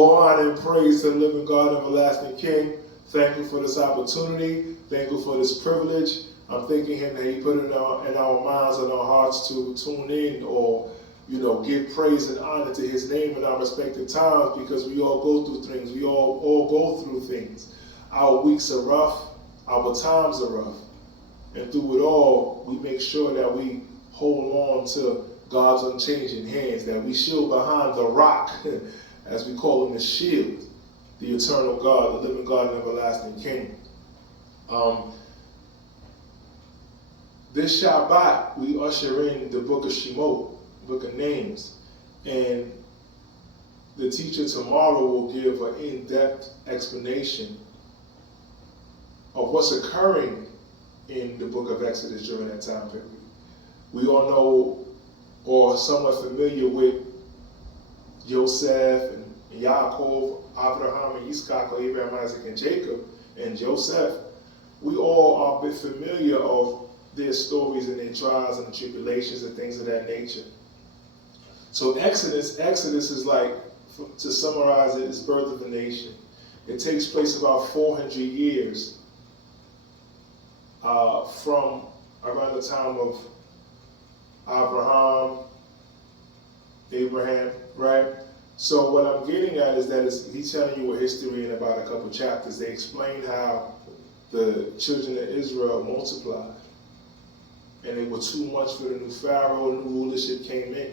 All honor and praise to the living God, everlasting King. Thankful for this opportunity. Thankful for this privilege. I'm thanking Him that He put it in our minds and our hearts to tune in or, give praise and honor to His name in our respective times, because we all go through things. We all go through things. Our weeks are rough. Our times are rough. And through it all, we make sure that we hold on to God's unchanging hands, that we shield behind the rock, as we call Him, the shield, the eternal God, the living God and everlasting King. This Shabbat, we usher in the book of Shemot, book of names, and the teacher tomorrow will give an in-depth explanation of what's occurring in the book of Exodus during that time period. We all know or somewhat familiar with Joseph and Yaakov, Abraham and Yitzchak, or Abraham, Isaac, and Jacob, and Joseph. We all are a bit familiar of their stories and their trials and tribulations and things of that nature. So Exodus is like, to summarize it, is birth of a nation. It takes place about 400 years from around the time of Abraham, right? So what I'm getting at is that he's telling you a history in about a couple chapters. They explain how the children of Israel multiplied, and they were too much for the new Pharaoh. New rulership came in.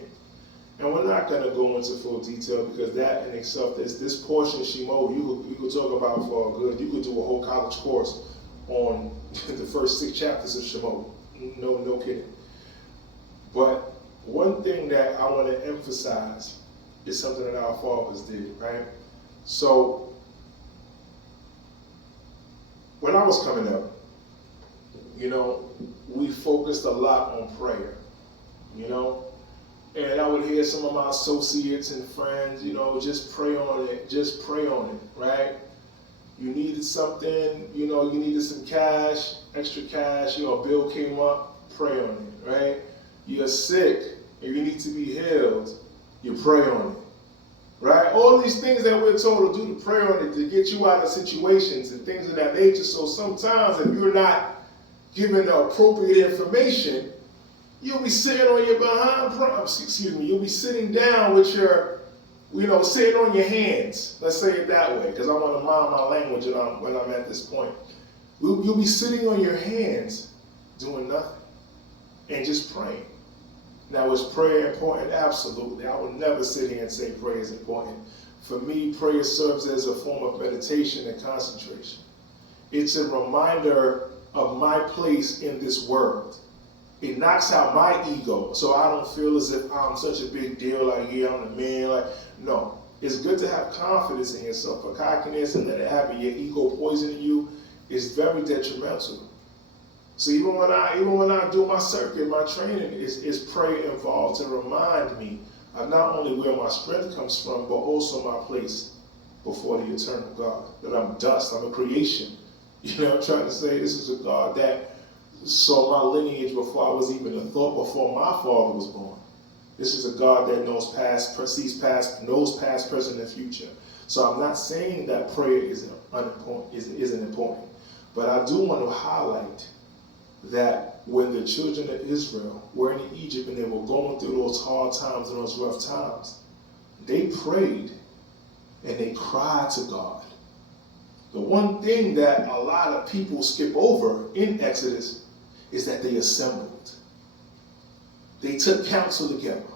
And we're not going to go into full detail, because that in itself, this portion of Shemot, you could talk about for a good, you could do a whole college course on the first 6 chapters of Shemot. No kidding. But one thing that I want to emphasize is something that our fathers did, right? So, when I was coming up, we focused a lot on prayer, and I would hear some of my associates and friends, just pray on it, right? You needed something, you needed some cash, extra cash, a bill came up, pray on it, right? You're sick and you need to be healed, you pray on it, right? All these things that we're told to do, to pray on it, to get you out of situations and things of that nature. So sometimes if you're not given the appropriate information, you'll be sitting on your you'll be sitting down with your, sitting on your hands. Let's say it that way, because I want to mind my language when I'm at this point. You'll be sitting on your hands doing nothing and just praying. Now, is prayer important? Absolutely. I would never sit here and say prayer is important. For me, prayer serves as a form of meditation and concentration. It's a reminder of my place in this world. It knocks out my ego, so I don't feel as if I'm such a big deal, like, yeah, I'm the man. No. It's good to have confidence in yourself, but cockiness and then having your ego poisoning you is very detrimental. So even when I do my circuit, my training is prayer involved to remind me of not only where my strength comes from, but also my place before the eternal God. That I'm dust, I'm a creation. I'm trying to say this is a God that saw my lineage before I was even a thought, before my father was born. This is a God that knows past, sees past, knows past, present, and future. So I'm not saying that prayer isn't important, but I do want to highlight that when the children of Israel were in Egypt and they were going through those hard times and those rough times, they prayed and they cried to God. The one thing that a lot of people skip over in Exodus is that they assembled. They took counsel together.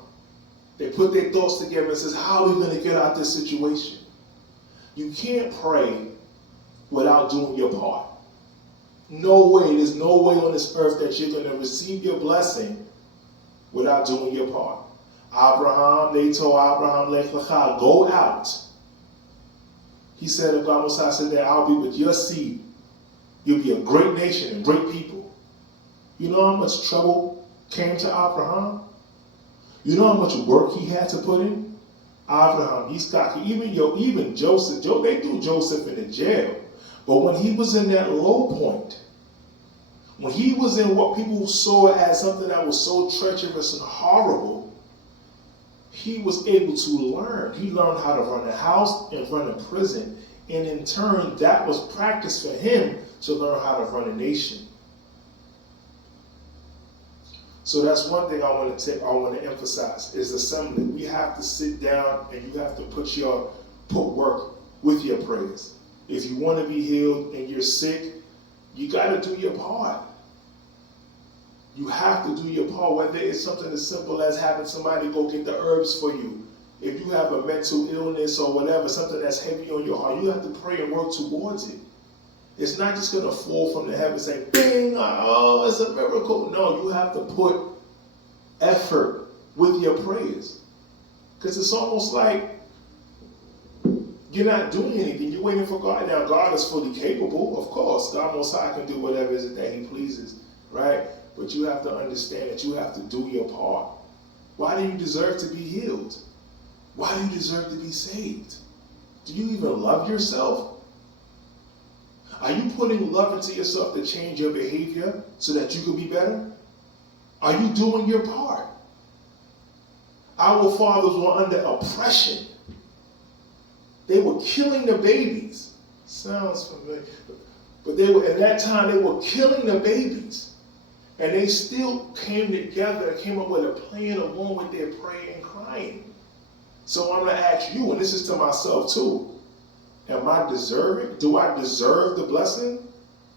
They put their thoughts together and says, how are we going to get out of this situation? You can't pray without doing your part. No way, there's no way on this earth that you're going to receive your blessing without doing your part. They told Abraham, Lech Lecha, go out. He said, if God Most High said that I'll be with your seed, you'll be a great nation and great people. You know how much trouble came to Abraham? You know how much work he had to put in? Abraham, Yitzchak, even Joseph. They threw Joseph in the jail. But when he was in that low point, when he was in what people saw as something that was so treacherous and horrible, he was able to learn. He learned how to run a house and run a prison. And in turn, that was practice for him to learn how to run a nation. So that's one thing I want to emphasize is assembly. We have to sit down and you have to put work with your prayers. If you want to be healed and you're sick, you got to do your part. You have to do your part, whether it's something as simple as having somebody go get the herbs for you. If you have a mental illness or whatever, something that's heavy on your heart, you have to pray and work towards it. It's not just going to fall from the heavens and say, bing, oh, it's a miracle. No, you have to put effort with your prayers. Because it's almost like you're not doing anything. You're waiting for God. Now, God is fully capable, of course. God Most High can do whatever it is that he pleases, right? But you have to understand that you have to do your part. Why do you deserve to be healed? Why do you deserve to be saved? Do you even love yourself? Are you putting love into yourself to change your behavior so that you can be better? Are you doing your part? Our fathers were under oppression. They were killing the babies. Sounds familiar. But at that time, they were killing the babies. And they still came together and came up with a plan along with their praying and crying. So I'm going to ask you, and this is to myself too, am I deserving? Do I deserve the blessing?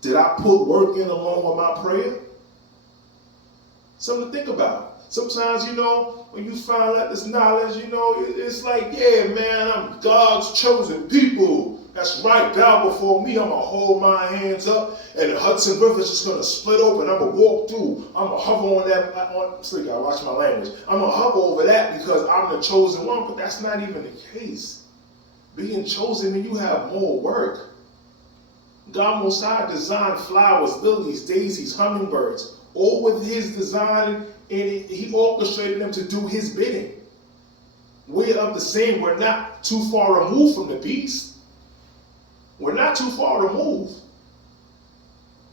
Did I put work in along with my prayer? Something to think about. Sometimes, when you find out this knowledge, it's like, yeah, man, I'm God's chosen people. That's right, bow before me. I'm going to hold my hands up, and the Hudson River is just going to split open. I'm going to walk through. I'm going to hover on that. I watch my language. I'm going to hover over that because I'm the chosen one, but that's not even the case. Being chosen means you have more work. God Most High designed flowers, lilies, daisies, hummingbirds, all with his design, and he orchestrated them to do his bidding. We're of the same. We're not too far removed from the beast. We're not too far removed.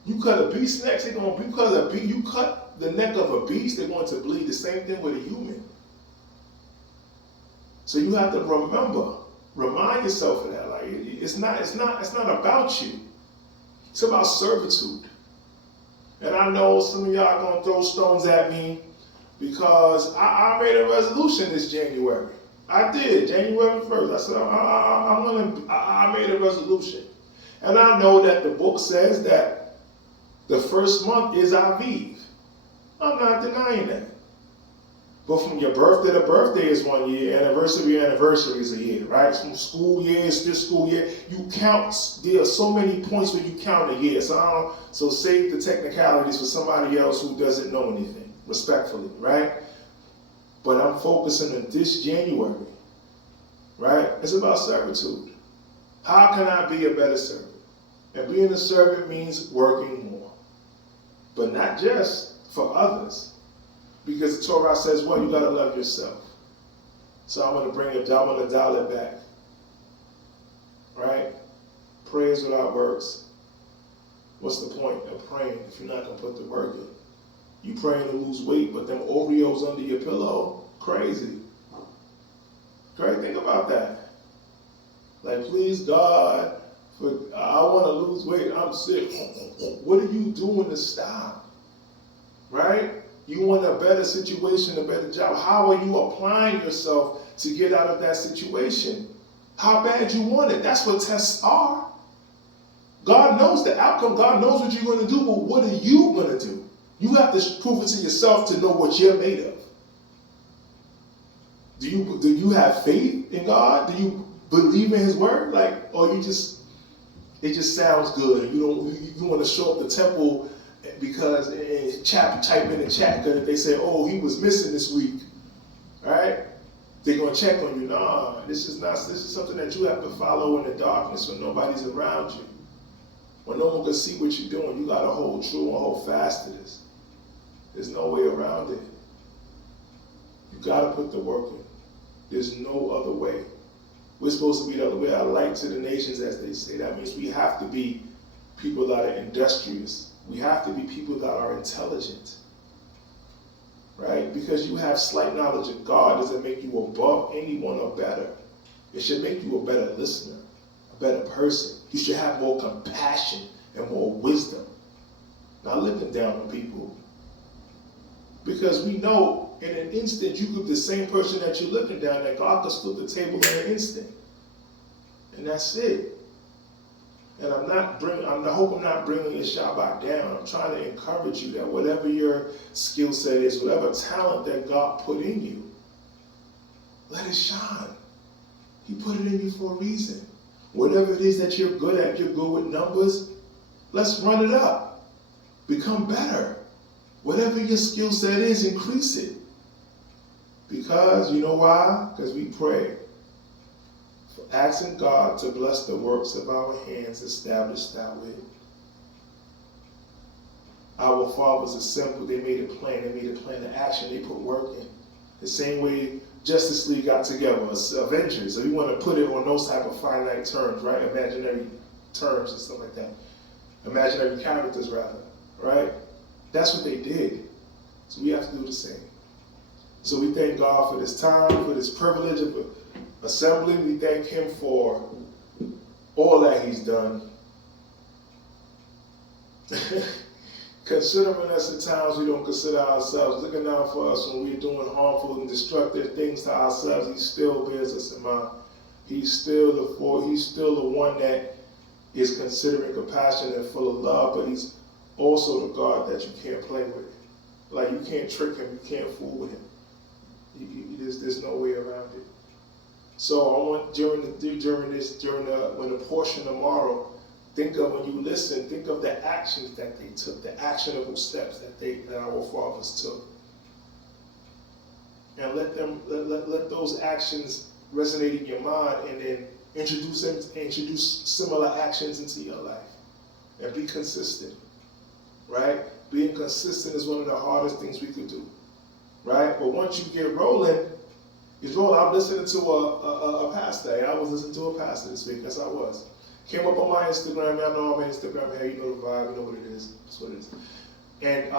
You cut a beast neck, you cut the neck of a beast, they're going to bleed. The same thing with a human. So you have to remind yourself of that. Like it's not about you. It's about servitude. And I know some of y'all are gonna throw stones at me because I made a resolution this January. I did, January 1st. I said, I made a resolution. And I know that the book says that the first month is Aviv. I'm not denying that. But from your birthday to birthday is 1 year, anniversary is a year, right? From school years, this school year, you count, there are so many points where you count a year. So save the technicalities for somebody else who doesn't know anything, respectfully, right? But I'm focusing on this January, right? It's about servitude. How can I be a better servant? And being a servant means working more. But not just for others. Because the Torah says, well, you got to love yourself. So I'm going to dial it back. Right? Prayers without works. What's the point of praying if you're not going to put the work in? You praying to lose weight, but them Oreos under your pillow, crazy. Think about that. Like, please God, I want to lose weight, I'm sick. What are you doing to stop? Right? You want a better situation, a better job. How are you applying yourself to get out of that situation? How bad you want it? That's what tests are. God knows the outcome. God knows what you're going to do, but what are you going to do? You have to prove it to yourself to know what you're made of. Do you have faith in God? Do you believe in his word? Or it just sounds good. And you want to show up the temple because type in the chat, because if they say, oh, he was missing this week, right? They're going to check on you. Nah, this is something that you have to follow in the darkness when nobody's around you. When no one can see what you're doing, you got to hold true and hold fast to this. There's no way around it. You got to put the work in. There's no other way. We're supposed to be the way I light to the nations, as they say. That means we have to be people that are industrious. We have to be people that are intelligent. right? Because you have slight knowledge of God doesn't make you above anyone or better. It should make you a better listener, a better person. You should have more compassion and more wisdom. Not looking down on people. Because we know in an instant you could be the same person that you're looking down at, God could flip the table in an instant. And that's it. And I hope I'm not bringing your Shabbat down. I'm trying to encourage you that whatever your skill set is, whatever talent that God put in you, let it shine. He put it in you for a reason. Whatever it is that you're good at, you're good with numbers, let's run it up. Become better. Whatever your skill set is, increase it. Because, you know why? Because we pray. For asking God to bless the works of our hands established that way. Our fathers assembled, they made a plan of action, they put work in. The same way Justice League got together, Avengers, so we want to put it on those type of finite terms, right? Imaginary terms and stuff like that. Imaginary characters, rather, right? That's what they did. So we have to do the same. So we thank God for this time, for this privilege of assembling. We thank Him for all that He's done. Considering us at times we don't consider ourselves, looking out for us when we're doing harmful and destructive things to ourselves, He still bears us in mind. He's still the one that is considering, compassionate and full of love, but He's also the God that you can't play with. Like, you can't trick Him, you can't fool with Him. There's no way around it. So I want during the portion tomorrow, think of, when you listen, think of the actions that they took, the actionable steps that our fathers took, and let those actions resonate in your mind, and then introduce similar actions into your life, and be consistent. Right? Being consistent is one of the hardest things we could do. Right? But once you get rolling, it's rolling. I'm listening to a pastor. I was listening to a pastor this week. Yes, I was. Came up on my Instagram. Y'all know I'm on Instagram. Hey, you know the vibe. You know what it is. That's what it is. And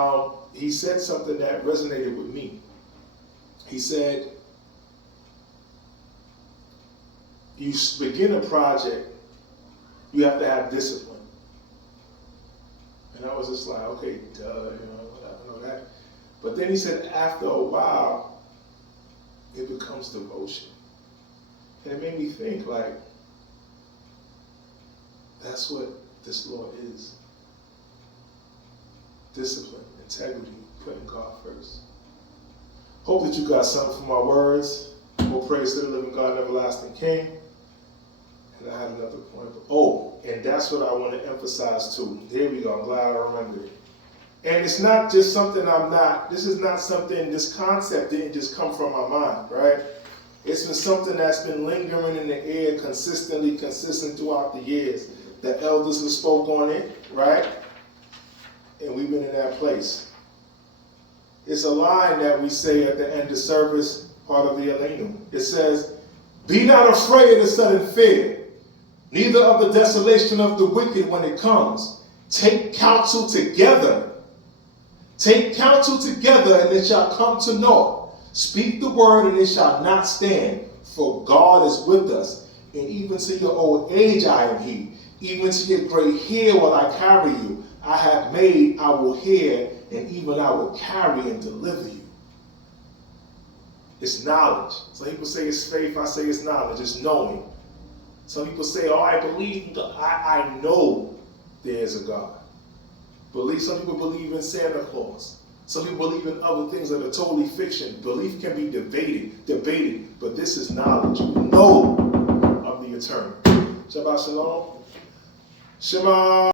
he said something that resonated with me. He said, you begin a project, you have to have discipline. And I was just like, okay, duh, I know that. But then he said, after a while, it becomes devotion. And it made me think, like, that's what this law is. Discipline, integrity, putting God first. Hope that you got something from my words. More praise to the living God and everlasting King. And I had another point. And that's what I want to emphasize too. Here we go. I'm glad I remembered it. And it's not just something this concept didn't just come from my mind, right? It's been something that's been lingering in the air consistent throughout the years. The elders have spoke on it, right? And we've been in that place. It's a line that we say at the end of service, part of the Elenu. It says, be not afraid of the sudden fear, neither of the desolation of the wicked when it comes. Take counsel together. Take counsel together, and it shall come to naught. Speak the word, and it shall not stand. For God is with us. And even to your old age I am He. Even to your gray hair will I carry you. I have made, I will hear, and even I will carry and deliver you. It's knowledge. Some people say it's faith. I say it's knowledge. It's knowing. Some people say, oh, I believe, I know there's a God. Some people believe in Santa Claus. Some people believe in other things that are totally fiction. Belief can be debated, but this is knowledge. You know of the eternal. Shabbat Shalom. Shema.